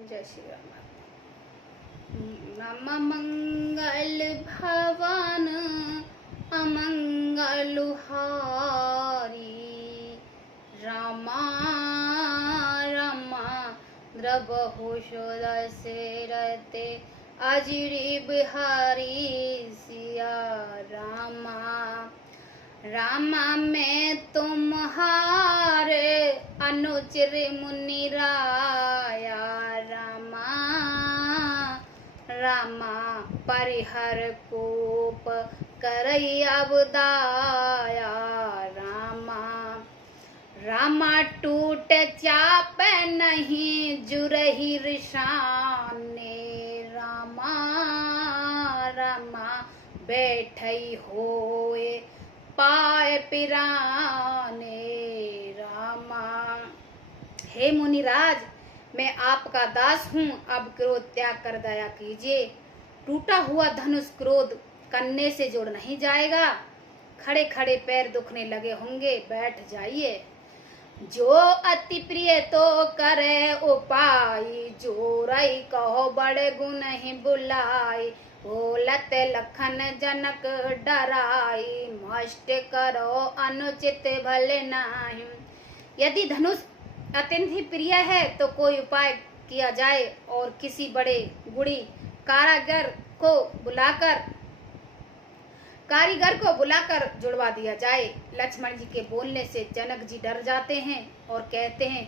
जय श्री राम। नम मंगल भवन अमंगल हारी, रामा रमा द्रबहु दशरथे अजिरि बिहारी, सिया रामा। रामा में तुम्हारे अनुचर मुनि राया, रामा रामा परिहर कोप करई अवदाया, रामा रामा टूट चाप नहीं जुरही रिशाने, रामा रामा बैठई होए पाए पिराने, रामा। हे मुनिराज, मैं आपका दास हूँ, अब क्रोध त्याग कर दया कीजिए। टूटा हुआ धनुष क्रोध करने से जोड़ नहीं जाएगा। खड़े खड़े पैर दुखने लगे होंगे, बैठ जाइए। जो अति प्रिय तो करे उपाय, जोरई कहो बड़े गुण ही बुलाई, बोलत लखन जनक डराई, मष्ट करो अनुचित भले नाही। यदि धनुष अत्यंत ही प्रिय है तो कोई उपाय किया जाए और किसी बड़े गुणी कारीगर को बुलाकर जुड़वा दिया जाए। लक्ष्मण जी के बोलने से जनक जी डर जाते हैं और कहते हैं,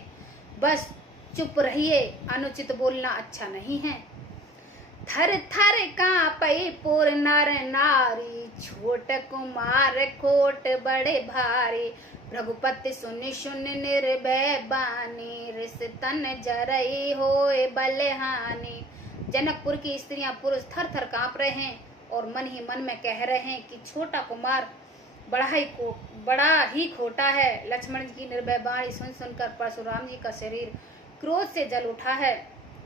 बस चुप रहिए, अनुचित बोलना अच्छा नहीं है। थर थर कांपई पुर नर नारी, छोट कुमार कोट बड़े भारी, रघुपति सुनि सुनि निर्भय बानी, रिसतन जरई होए बलहानी। जनकपुर की स्त्रियां पुरुष थर थर कांप रहे हैं और मन ही मन में कह रहे हैं कि छोटा कुमार बड़ा ही खोटा है। लक्ष्मण जी की निर्भय बाणी सुन सुनकर परशुराम जी का शरीर क्रोध से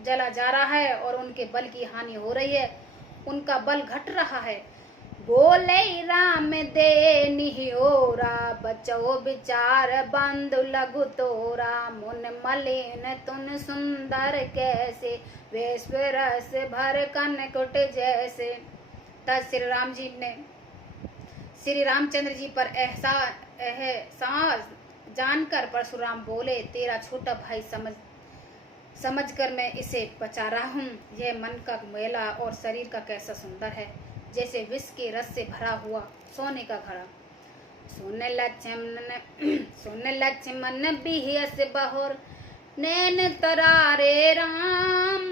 जला जा रहा है और उनके बल की हानि हो रही है, उनका बल घट रहा है। बोले राम दे निहोरा, बचो विचार बंधु लघु तोरा, मुन मलिन तुन सुंदर कैसे, वेश रस भर कनकुट जैसे। तब श्री रामचंद्र जी पर एहसास जानकर परशुराम बोले, तेरा छोटा भाई समझकर मैं इसे बचा रहा हूँ। यह मन का मेला और शरीर का कैसा सुंदर है, जैसे विष के रस से भरा हुआ सोने का घड़ा। सुन लक्ष्मण बिहस बहुर, नैन तरारे राम,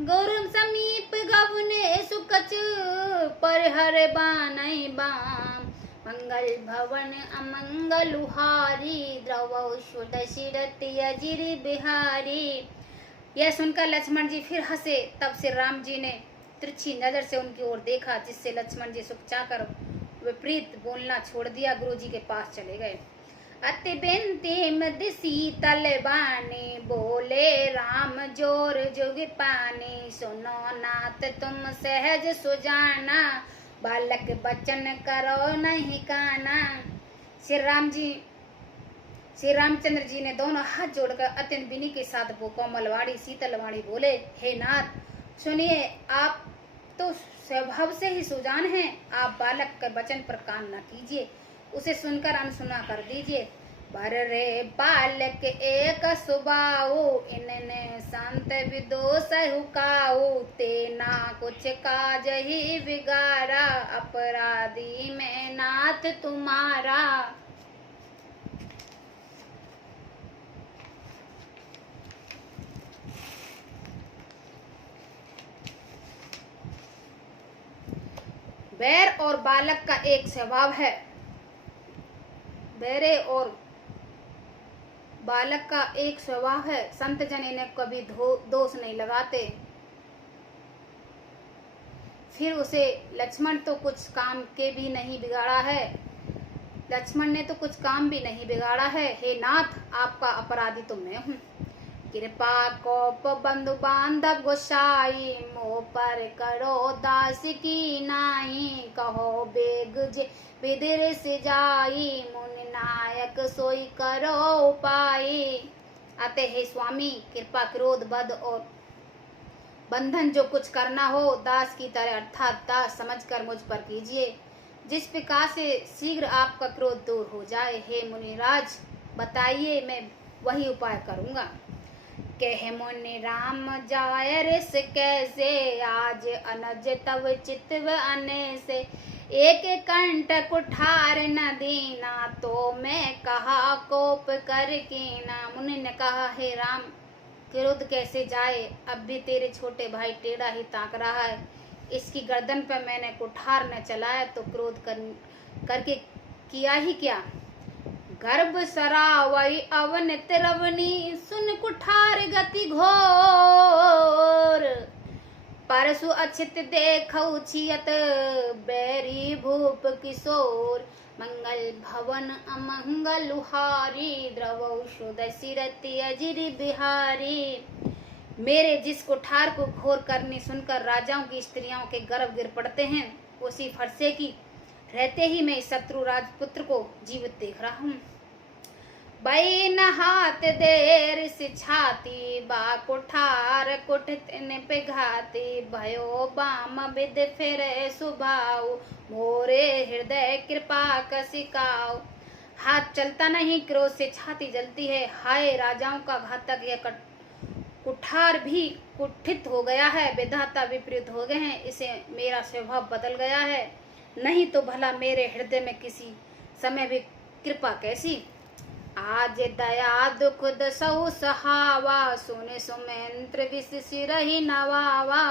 गौरव समीप गवने सुकच, परिहर बानई बाम, मंगल भवन अमंगल हारी, द्रवौ दशरथि अजिरि बिहारी। यह सुनकर लक्ष्मण जी फिर हंसे। तब श्री राम जी ने तिरछी नजर से उनकी ओर देखा, जिससे लक्ष्मण जी सुखचाकर विपरीत बोलना छोड़ दिया, गुरु जी के पास चले गए। अति बिनती मद शीतल बानी, बोले राम जोर जुग पानी, सुनो नाथ तुम सहज सुजाना, बालक बचन करो नहीं काना। श्री रामचंद्र जी ने दोनों हाथ जोड़कर अत्यंत विनय के साथ वो कोमलवाणी शीतलवाणी बोले, हे नाथ सुनिए, आप तो स्वभाव से ही सुजान हैं, आप बालक के वचन पर कान न कीजिए, उसे सुनकर अनसुना कर दीजिए। बर रे बालक एक सुबाऊ, इनने संत विदोष हुकाऊ, तेना कुछ काज ही बिगाड़ा, अपराधी में नाथ तुम्हारा। बैर और बालक का एक स्वभाव है। बैरे और बालक का एक स्वभाव है, संत जन इन्हें कभी दोष नहीं लगाते। फिर उसे लक्ष्मण तो कुछ काम के भी नहीं बिगाड़ा है, लक्ष्मण ने तो कुछ काम भी नहीं बिगाड़ा है। हे नाथ, आपका अपराधी तो मैं हूँ। कृपा कोप बंधु बांधव गोसाई, मोह पर करो दास की नाई, कहो बेग जे विदिर से जाई, मुनि नायक सोई करो उपाय। अतः हे स्वामी, कृपा क्रोध बद और बंधन जो कुछ करना हो दास की तरह अर्थात दास समझकर मुझ पर कीजिए, जिस प्रकार से शीघ्र आपका क्रोध दूर हो जाए। हे मुनिराज बताइए, मैं वही उपाय करूँगा। कहे मुनि राम जाय ऋष कैसे, आज अनज तव चित्व अने से, एक कंठ कुठार न दीना, तो मैं कहा कोप कर कीना। मुनि ने कहा, हे राम क्रोध कैसे जाए, अब भी तेरे छोटे भाई टेढ़ा ही ताक रहा है, इसकी गर्दन पर मैंने कुठार न चलाया तो क्रोध करके किया ही क्या। गर्भ सरावई अवन तिरवनी, सुन कुठार गति घोर, परसु अछित देखौ छियत, बैरी भूप किशोर, मंगल भवन अमंगल लुहारी, द्रवौ दशरथि अजिर बिहारी। मेरे जिस कुठार को घोर करनी सुनकर राजाओं की स्त्रियों के गर्भ गिर पड़ते हैं, उसी फरसे की रहते ही मैं शत्रु राजपुत्र को जीवित देख रहा हूँ। बैन हाथ देर से छाती, बा कुठार कुठित पे घाती, भयो बाम विद फिर सुभाव, मोरे हृदय कृपा कसिकाओ। हाथ चलता नहीं, क्रोध से छाती जलती है। हाय राजाओं का घातक यह कुठार भी कुठित हो गया है, विधाता विपरीत हो गए हैं, इसे मेरा स्वभाव बदल गया है, नहीं तो भला मेरे हृदय में किसी समय भी कृपा कैसी। आज दया दुख दसौ सहावा, सुने सुमेंद्र विष सिरहि नवावा,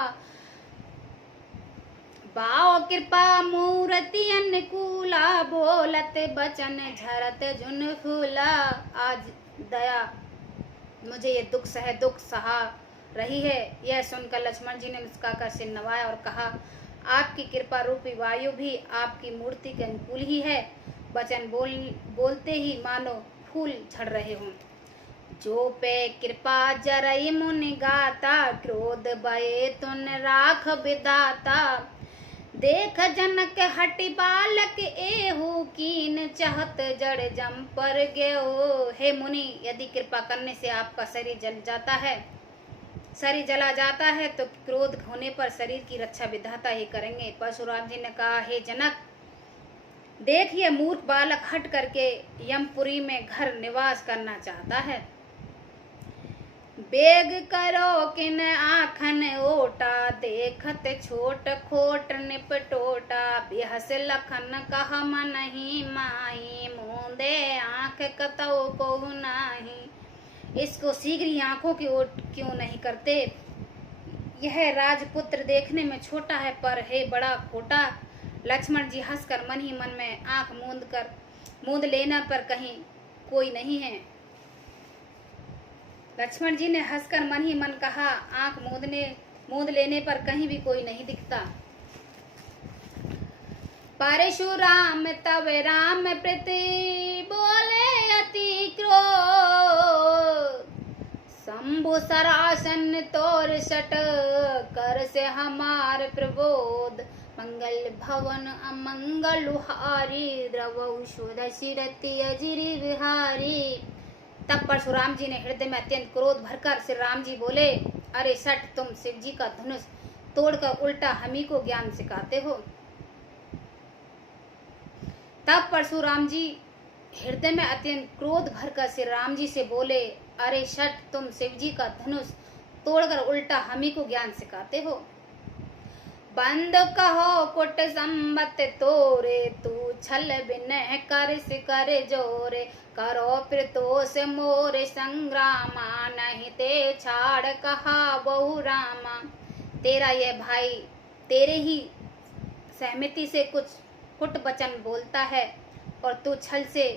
बाओ कृपा मूर्ति अनुकूला, बोलत बचन झरत झुन फूला। आज दया मुझे ये दुख सहा रही है। यह सुनकर लक्ष्मण जी ने मुस्कुराकर सिर नवाया और कहा, आपकी कृपा रूपी वायु भी आपकी मूर्ति के अनुकूल ही है। वचन बोलते ही मानो फूल झड़ रहे हों। जो पे कृपा जरई मुनि गाता, क्रोध भये तुन राख विदाता, देख जनक हटि बालक एहू, कीन चाहत जड़ जम पर गयो। हे मुनि, यदि कृपा करने से आपका शरीर जल जाता है, शरीर जला जाता है, तो क्रोध होने पर शरीर की रक्षा विधाता ही करेंगे। परशुराम जी ने कहा, हे जनक देखिए, मूर्ख बालक हट करके यमपुरी में घर निवास करना चाहता है। बेग करो किन आखन ओटा, देखत छोट खोट निपटोटा, बिहस लखन कहा मन ही माही, मूंदे आंख कतौ को नाही। इसको शीघ्र ही आंखों की ओट क्यों नहीं करते। यह राजपुत्र देखने में छोटा है, पर है बड़ा खोटा। लक्ष्मण जी हंसकर मन ही मन में आंख मूंद लेना पर कहीं कोई नहीं है। लक्ष्मण जी ने हंसकर मन ही मन कहा, आंख मूंद लेने पर कहीं भी कोई नहीं दिखता। परशुराम तब राम प्रति बोले अति क्रोध, शंभु सरासन तोर सट, कर से हमार प्रबोध, मंगल भवन अमंगल लुहारी, द्रवौ दशरथि अजिर बिहारी। तब परशुराम जी ने हृदय में अत्यंत क्रोध भरकर श्री राम जी बोले, अरे सठ, तुम शिव जी का धनुष तोड़कर उल्टा हमी को ज्ञान सिखाते हो। तब परशुराम जी हृदय में अत्यंत क्रोध भरकर श्री राम जी से बोले, अरे सठ, तुम शिव जी का धनुष तोड़कर उल्टा हमी को ज्ञान सिखाते हो। बंद कहो कुट संबत तोरे, तू छल बिनह कर सिकर जोरे, करो प्रतोष मोरे संग्रामा, नहीं ते छाड़ कहा बहु रामा। तेरा यह भाई तेरे ही सहमति से कुछ कुट वचन बोलता है और तू छल से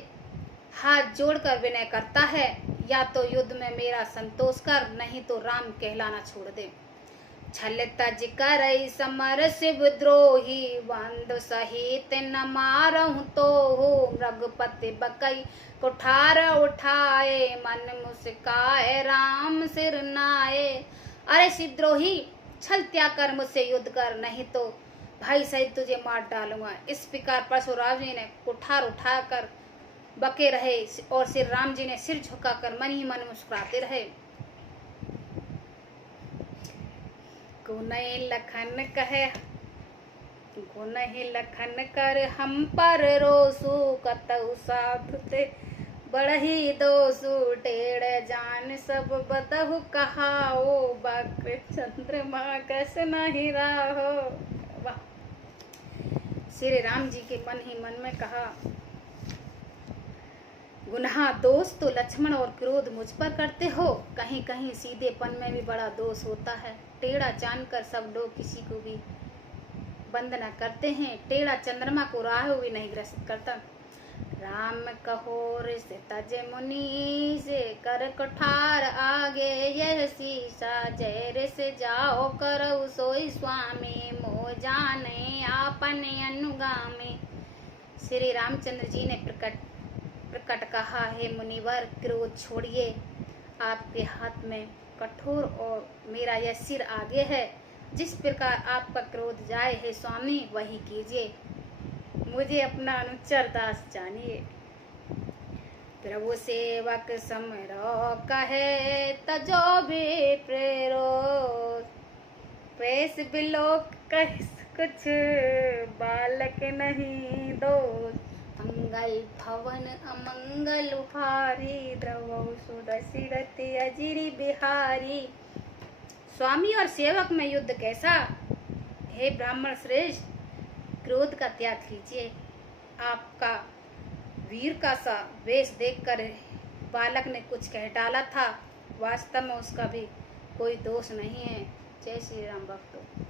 हाथ जोड़कर विनय करता है। या तो युद्ध में मेरा संतोष कर, नहीं तो राम कहलाना छोड़ दे। छल तज करई समर शिव द्रोही, बंद सहित न मारहु तो हो, मृगपति बकई कुठार उठाए, मन मुस्काए राम सिर नाए। अरे शिवद्रोही, छल त्याग कर मुझसे युद्ध कर, नहीं तो भाई सहित तुझे मार डालूंगा। इस प्रकार परशुराम जी ने कुठार उठाकर बके रहे और श्री राम जी ने सिर झुकाकर मन ही मन मुस्कुराते रहे। गुनहि लखन कहे गुनहि लखन कर हम पर रोसु कतउ साधु ते बढ़ही दोसु टेढ़ जान सब बदहु कहाओ बक्र चंद्रमा कस नहीं राहो। वाह। श्री राम जी के मन ही मन में कहा, गुनाह दोष तो लक्ष्मण और क्रोध मुझ पर करते हो, कहीं कहीं सीधेपन में भी बड़ा दोष होता है। टेढ़ा जानकर सब लोग किसी को भी बंद न करते हैं, टेढ़ा चंद्रमा को राह भी नहीं ग्रसित करता। राम कहो ऋष तज मुनि से कर कुठार आगे, यह सीसा जय ऋष जाओ करऊ सोई स्वामी, मोह जाने आपने अनुगामी। श्री रामचंद्र जी ने प्रकट कहा, हे मुनिवर क्रोध छोड़िए, आपके हाथ में कठोर और मेरा यह सिर आगे है, जिस प्रकार आपका क्रोध जाए हे स्वामी वही कीजिए, मुझे अपना अनुचर दास जानिए। प्रभु सेवक समरो कहे तजो भी प्रेरो, प्रेस बिलोक कह कुछ बालक नहीं दोष, मंगल भवन अमंगल हारी, द्रवौ सुदशरथ अजिरि बिहारी। स्वामी और सेवक में युद्ध कैसा? हे ब्राह्मण श्रेष्ठ, क्रोध का त्याग कीजिए। आपका वीर का सा वेश देखकर बालक ने कुछ कह डाला था, वास्तव में उसका भी कोई दोष नहीं है। जय श्री राम भक्तों।